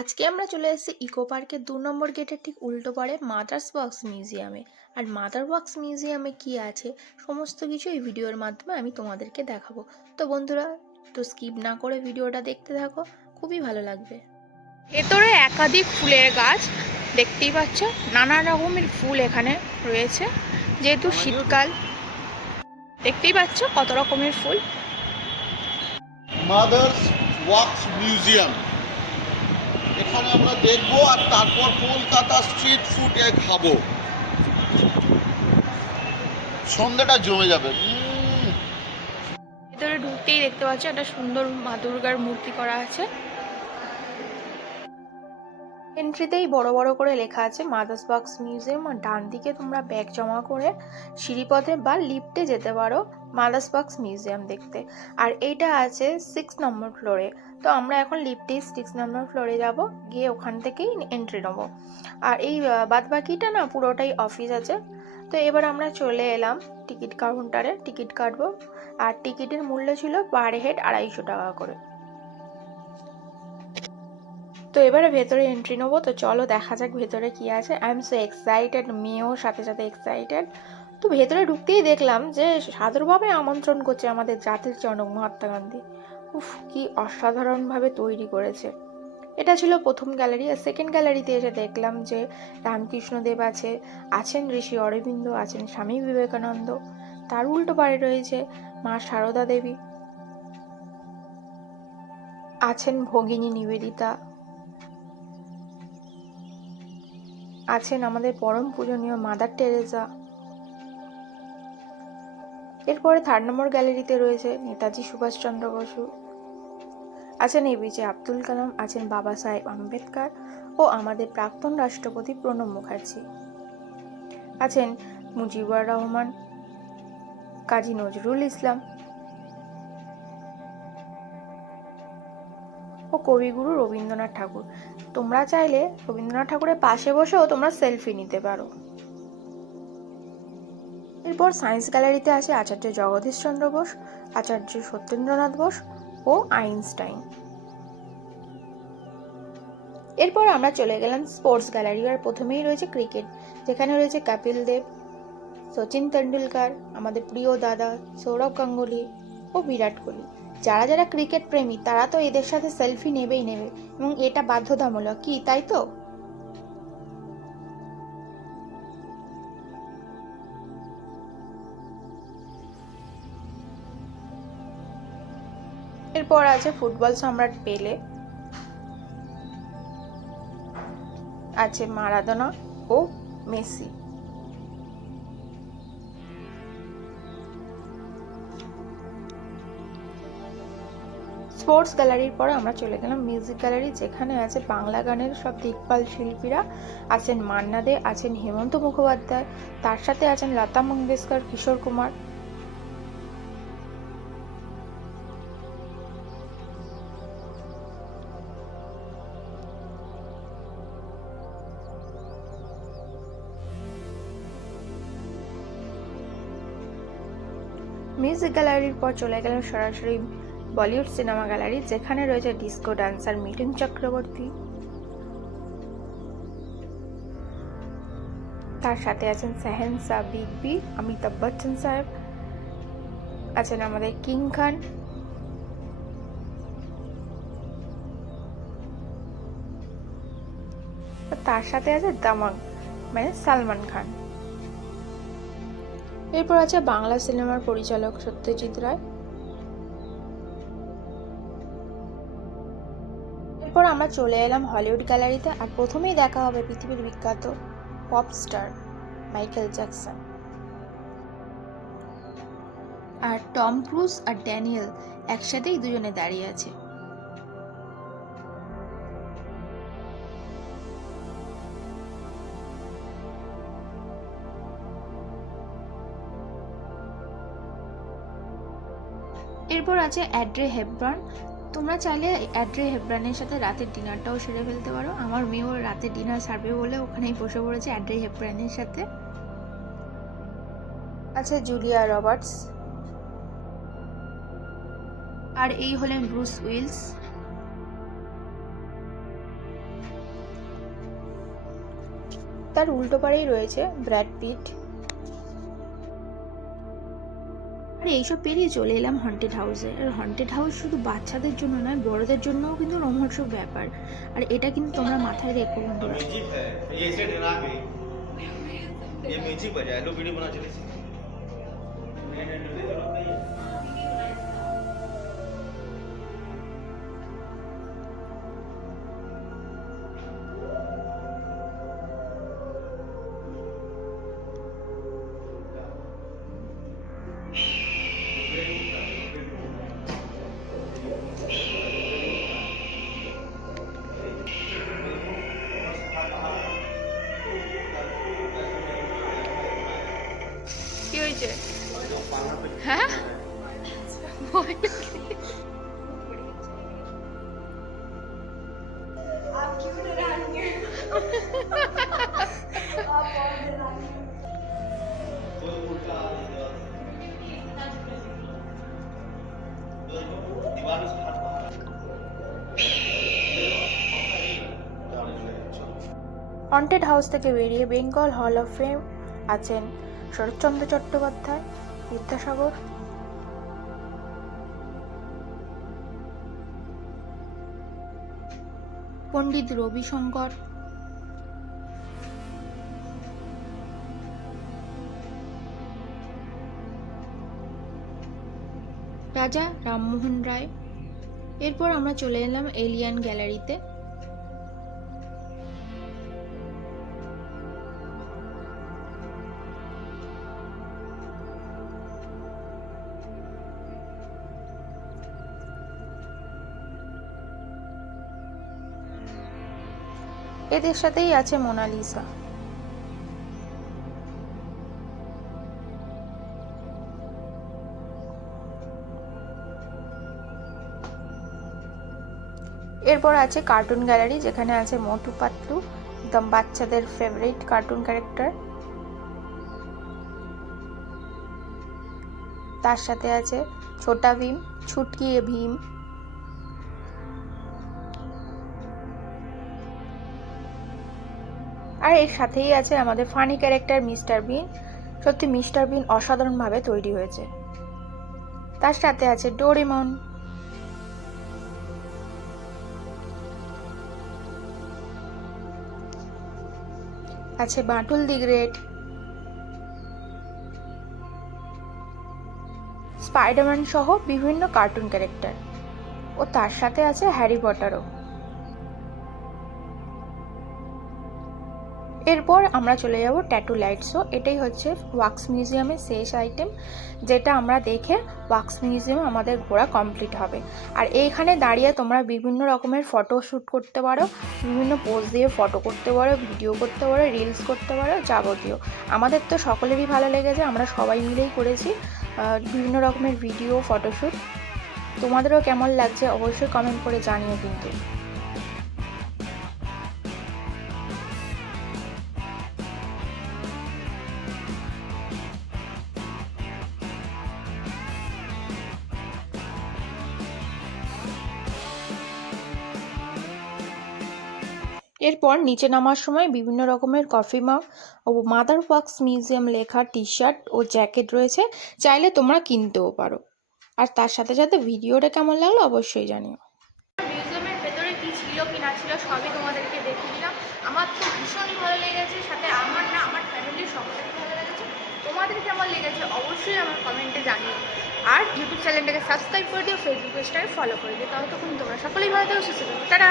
আজকে আমরা চলে এসেছি ইকো পার্কের 2 নম্বর গেটের ঠিক উল্টো পারে মাদার্স বক্স মিউজিয়ামে। আর মাদার বক্স মিউজিয়ামে কি আছে সমস্ত কিছু এই ভিডিওর মাধ্যমে আমি তোমাদেরকে দেখাবো। তো বন্ধুরা, তো স্কিপ না করে ভিডিওটা দেখতে থাকো, খুবই ভালো লাগবে। ভেতরে একাধিক ফুলের গাছ দেখতেই পাচ্ছ, নানা রকমের ফুল এখানে রয়েছে। যেহেতু শীতকাল, দেখতেই পাচ্ছ কত রকমের ফুল। মাদার্স ওয়াক্স মিউজিয়াম, এখানে আমরা দেখবো আর তারপর কলকাতা স্ট্রিট ফুডে খাবো। সন্ধ্যাটা জমে যাবে। ভেতরে ঢুকতেই দেখতে পাচ্ছ একটা সুন্দর মা দুর্গার মূর্তি করা আছে। এন্ট্রিতেই বড় বড় করে লেখা আছে মাদার্স বক্স মিউজিয়াম, আর ডান দিকে তোমরা ব্যাগ জমা করে সিঁড়িপথে বা লিফটে যেতে পারো মাদার্স বক্স মিউজিয়াম দেখতে। আর এইটা আছে 6 নম্বর ফ্লোরে। তো আমরা এখন লিফটে 6 নম্বর ফ্লোরে যাব, গিয়ে ওখান থেকেই এন্ট্রি নেবো। আর এই বাদবাকিটা না পুরোটাই অফিস আছে। তো এবার আমরা চলে এলাম টিকিট কাউন্টারে, টিকিট কাটবো। আর টিকিটের মূল্য ছিল পার হেড 250 টাকা করে। তো এবারে ভেতরে এন্ট্রি নেবো। তো চলো দেখা যাক ভেতরে কি আছে। আই এম সো এক্সাইটেড, মেয়েও সাথে সাথে এক্সাইটেড। তো ভেতরে ঢুকতেই দেখলাম যে সাদরভাবে আমন্ত্রণ করছে আমাদের জাতির জনক মহাত্মা গান্ধী। উফ, কি অসাধারণভাবে তৈরি করেছে। এটা ছিল প্রথম গ্যালারি। আর সেকেন্ড গ্যালারিতে এসে দেখলাম যে রামকৃষ্ণদেব আছেন ঋষি অরবিন্দ, আছেন স্বামী বিবেকানন্দ। তার উল্টো পারে রয়েছে মা সারদা দেবী, আছেন ভগিনী নিবেদিতা, আছেন আমাদের পরম পূজনীয় মাদার টেরেসা। এরপরে 3 নম্বর গ্যালারিতে রয়েছে নেতাজি সুভাষচন্দ্র বসু, আছেন এপিজে আব্দুল কালাম, আছেন বাবা সাহেব আম্বেদকর ও আমাদের প্রাক্তন রাষ্ট্রপতি প্রণব মুখার্জি, আছেন মুজিবুর রহমান, কাজী নজরুল ইসলাম ও কবিগুরু রবীন্দ্রনাথ ঠাকুর। তোমরা চাইলে রবীন্দ্রনাথ ঠাকুরের পাশে বসেও তোমরা সেলফি নিতে পারো। এরপর সায়েন্স গ্যালারিতে আছে আচার্য জগদীশ চন্দ্র বোস, আচার্য সত্যেন্দ্রনাথ বোস ও আইনস্টাইন। এরপর আমরা চলে গেলাম স্পোর্টস গ্যালারি। আর প্রথমেই রয়েছে ক্রিকেট, যেখানে রয়েছে কপিল দেব, সচিন তেন্ডুলকর, আমাদের প্রিয় দাদা সৌরভ গাঙ্গুলি ও বিরাট কোহলি। যারা যারা ক্রিকেট প্রেমী তারা তো এদের সাথে সেলফি নেবেই নেবে, এবং এটা বাধ্যতামূলক, কি তাই তো? এরপর আছে ফুটবল সম্রাট পেলে, আছে মারাদোনা ও মেসি। স্পোর্টস গ্যালারির পরে আমরা চলে গেলাম মিউজিক গ্যালারি, যেখানে আছে বাংলা গানের সব দিকপাল শিল্পীরা। আছেন মান্না দে, আছেন হেমন্ত মুখোপাধ্যায়, তার সাথে আছেন লতা মঙ্গেশকর, কিশোর কুমার। মিউজিক গ্যালারির পর চলে গেলাম সরাসরি বলিউড সিনেমা গ্যালারি, যেখানে রয়েছে ডিস্কো ডান্সার মিঠুন চক্রবর্তী, তার সাথে আছেন শাহেনশা, বিগ বি, অমিতাভ বচ্চন সাহেব, আছেন আমাদের কিং খান, তার সাথে আছে দামাং মানে সালমান খান। এরপর আছে বাংলা সিনেমার পরিচালক সত্যজিৎ রায়। এরপর আমরা চলে এলাম হলিউড গ্যালারিতে। আর প্রথমেই দেখা হবে পৃথিবীর বিখ্যাত পপ স্টার মাইকেল জ্যাকসন। আর টম ক্রুজ আর ড্যানিয়েল একসাথেই দুজনে দাঁড়িয়ে আছে। এরপর আছে অ্যাড্রে হেপবার্ন। তোমরা চাইলে অ্যাড্রে হেপবার্নের সাথে রাতের ডিনারটাও সেরে ফেলতে পারো। আমার মেয়েও রাতের ডিনার সারবে বলে ওখানেই বসে পড়েছে অ্যাড্রে হেপবার্নের সাথে। আছে জুলিয়া রবার্টস, আর এই হলেন ব্রুস উইলস। তার উল্টো পাড়েই রয়েছে ব্র্যাড পিট। আর এইসব পেরিয়ে চলে এলাম হন্টেড হাউসে। আর হন্টেড হাউস শুধু বাচ্চাদের জন্য নয়, বড়দের জন্যও কিন্তু রোমহর্ষক ব্যাপার। আর এটা কিন্তু তোমরা মাথায় রেখো বন্ধুরা। কি হয়েছে? হ্যাঁ হন্টেড হাউস থেকে বেরিয়ে বেঙ্গল হল অফ ফেম আছেন শরৎচন্দ্র চট্টোপাধ্যায়, বিদ্যাসাগর, পণ্ডিত রবিশঙ্কর, রাজা রামমোহন রায়। এরপর আমরা চলে এলাম এলিয়ান গ্যালারিতে। এদের সাথেই আছে মোনালিসা। এরপর আছে কার্টুন গ্যালারি, যেখানে আছে মোটু পাতলু, একদম বাচ্চাদের ফেভারিট কার্টুন ক্যারেক্টার। তার সাথে আছে ছোটা ভীম, ছুটকি ভীম। আর এর সাথেই আছে আমাদের ফানি ক্যারেক্টার মিস্টার বিন। সত্যি মিস্টার বিন অসাধারণভাবে তৈরি হয়েছে। তার সাথে আছে ডোরেমন। আছে বাঁটুল দি গ্রেট, স্পাইডারম্যান সহ বিভিন্ন কার্টুন ক্যারেক্টার, ও তার সাথে আছে হ্যারি পটারও। এরপর আমরা চলে যাব ট্যাটু লাইট শো। এটাই হচ্ছে ওয়াক্স মিউজিয়ামের শেষ আইটেম, যেটা আমরা দেখে ওয়াক্স মিউজিয়াম আমাদের ঘোরা কমপ্লিট হবে। আর এইখানে দাঁড়িয়ে তোমরা বিভিন্ন রকমের ফটো শ্যুট করতে পারো, বিভিন্ন পোজ দিয়ে ফটো করতে পারো, ভিডিও করতে পারো, রিলস করতে পারো, যাবতীয়। আমাদের তো সকলেরই ভালো লেগেছে, আমরা সবাই মিলেই করেছি বিভিন্ন রকমের ভিডিও, ফটোশ্যুট। তোমাদেরও কেমন লাগছে অবশ্যই কমেন্ট করে জানিও কিন্তু। এরপর নিচে নামার সময় বিভিন্ন রকমের কফি মাগ ও মাদার ওয়াক্স মিউজিয়াম লেখা টি শার্ট ও জ্যাকেট রয়েছে, চাইলে তোমরা কিনতেও পারো। আর তার সাথে সাথে ভিডিওটা কেমন লাগলো অবশ্যই জানিও। মিউজিয়ামের ভেতরে কি ছিল কি না ছিল সবই তোমাদেরকে দেখিয়ে দিলাম। আমার তো ভীষণই ভালো লেগেছে, সাথে আমার না আমার ফ্যামিলির সকলেরই ভালো লেগেছে। তোমাদের কেমন লেগেছে অবশ্যই আমার কমেন্টে জানিও। আর ইউটিউব চ্যানেলটাকে সাবস্ক্রাইব করে দিও, ফেসবুক পেজটাকে ফলো করে দিও। ততক্ষণ তোমরা সকলেই ভালো থাকো, সুস্থ থাকো। টাটা।